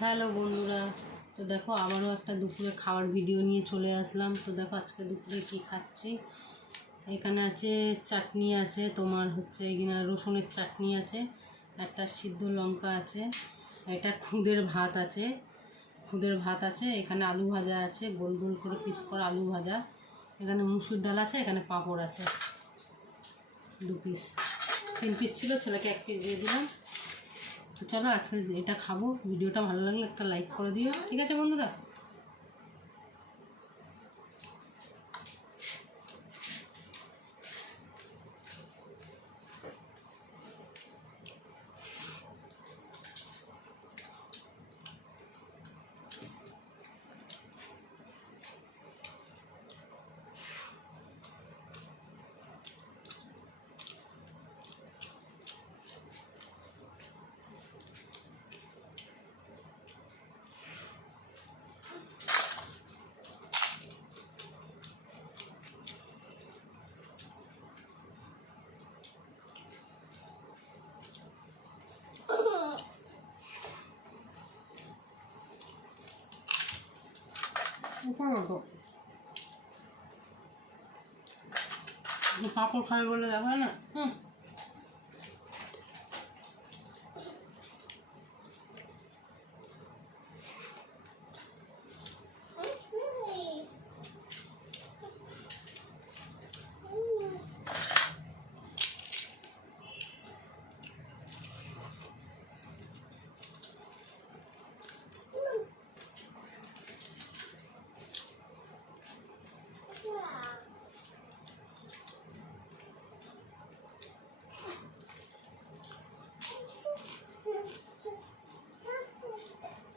হ্যালো বন্ধুরা, তো দেখো আবারও একটা দুপুরে খাওয়ার ভিডিও নিয়ে চলে আসলাম। তো দেখো আজকে দুপুরে কি খাচ্ছি। এখানে আছে চাটনি, আছে তোমার হচ্ছে এখানে রসুনের চাটনি আছে, একটা সিদ্ধ লঙ্কা আছে, এটা খুদের ভাত আছে, এখানে আলু ভাজা আছে, গোল গোল করে পিস করা আলু ভাজা, এখানে মুসুর ডাল আছে, এখানে পাঁপড় আছে 2 পিস, 3 পিস ছিল, ছেলেকে 1 পিস দিয়ে দিলাম। তো চলো আজকে এটা খাবো। ভিডিওটা ভালো লাগলে একটা লাইক করে দিও, ঠিক আছে বন্ধুরা। পাঁপড় খাবে বলে দেখো না।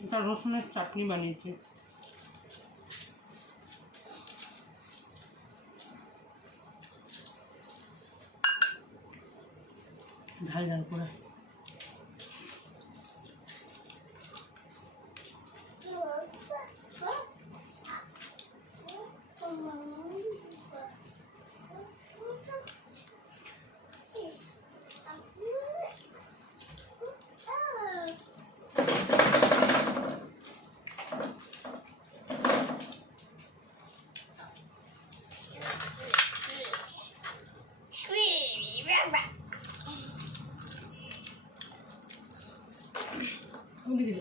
এটা রসুনের চাটনি বানিয়েছি, ঝাল ঝাল করে। দিদি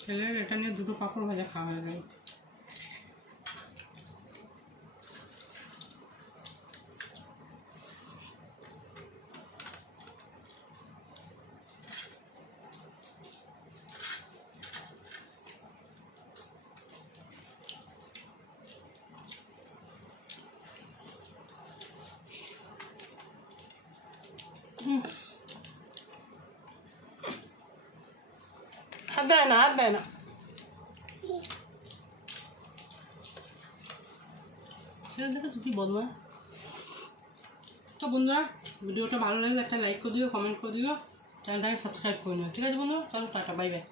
ছেলের এটা নিয়ে 2টো পাঁপড় ভাজা খাওয়া হয়ে গেল। হাত দেয় না, ছেলে দেখেছো কি বদমা। তো বন্ধুরা, ভিডিওটা ভালো লাগলে একটা লাইক করে দিও, কমেন্ট করে দিও, চ্যানেলটাকে সাবস্ক্রাইব করে নিও, ঠিক আছে বন্ধুরা। চলো টাটা, বাই বাই।